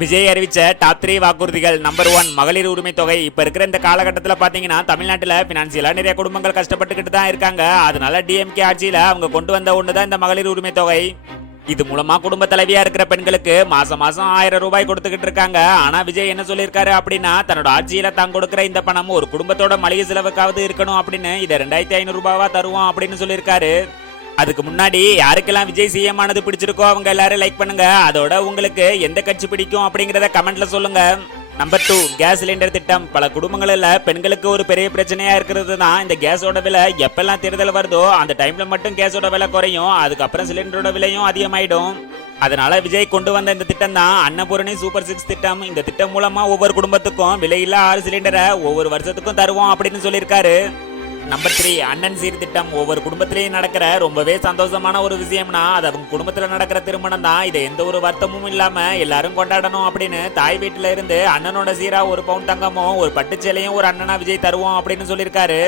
Vijay அறிவிச்ச top 3 வாக்குறுதிகள். Number 1 மகளிர் உரிமை தொகை. இப்ப இருக்கிற இந்த காலகட்டத்தில் பாத்தீங்கன்னா தமிழ்நாட்டில் பினான்சியலா நிறைய குடும்பங்கள் கஷ்டப்பட்டுக்கிட்டு தான் இருக்காங்க. அதனால டிஎம்கே ஆட்சியில அவங்க கொண்டு வந்த ஒண்ணுதான் இந்த மகளிர் உரிமை தொகை. இது மூலமா குடும்ப தலைவியா இருக்கிற பெண்களுக்கு மாசம் மாசம் 1000 ரூபாய் கொடுத்துக்கிட்டு இருக்காங்க. ஆனா விஜய் என்ன சொல்லியிருக்காரு அப்படின்னா, தன்னோட ஆட்சியில தான் கொடுக்கிற இந்த பணம் ஒரு குடும்பத்தோட மளிகை செலவுக்காவது இருக்கணும் அப்படின்னு இதை 2500 ரூபாவா தருவோம் அப்படின்னு சொல்லியிருக்காரு. அதுக்கு முன்னாடி யாருக்கெல்லாம் விஜய் சிஎம் ஆனது பிடிச்சிருக்கோ அவங்க எல்லாரும் லைக் பண்ணுங்க. அதோட உங்களுக்கு எந்த கட்சி பிடிக்கும் அப்படிங்கறத கமெண்ட்ல சொல்லுங்க. நம்பர் 2 கேஸ் சிலிண்டர் திட்டம். பல குடும்பங்கள்ல பெண்களுக்கு ஒரு பெரிய பிரச்சனையா இருக்கிறது தான் இந்த கேஸோட விலை. எப்பெல்லாம் தேர்தல் வருதோ அந்த டைம்ல மட்டும் கேஸோட விலை குறையும், அதுக்கப்புறம் சிலிண்டரோட விலையும் அதிகமாயிடும். அதனால விஜய் கொண்டு வந்த இந்த திட்டம் தான் அன்னபூரணி சூப்பர் 6 திட்டம். இந்த திட்டம் மூலமா ஒவ்வொரு குடும்பத்துக்கும் விலையில்லா 6 சிலிண்டரை ஒவ்வொரு வருஷத்துக்கும் தருவோம் அப்படின்னு சொல்லியிருக்காரு. நம்பர் 3 அண்ணன் சீர் திட்டம். ஒவ்வொரு குடும்பத்திலையும் நடக்கிற ரொம்பவே சந்தோஷமான ஒரு விஷயம்னா அது அவங்க குடும்பத்துல நடக்கிற திருமணம் தான். இதை எந்த ஒரு வருத்தமும் இல்லாம எல்லாரும் கொண்டாடணும் அப்படின்னு தாய் வீட்டுல இருந்து அண்ணனோட சீரா 1 பவுன் தங்கமும் ஒரு பட்டுச்சேலையும் ஒரு அண்ணனா விஜய் தருவோம் அப்படின்னு சொல்லியிருக்காரு.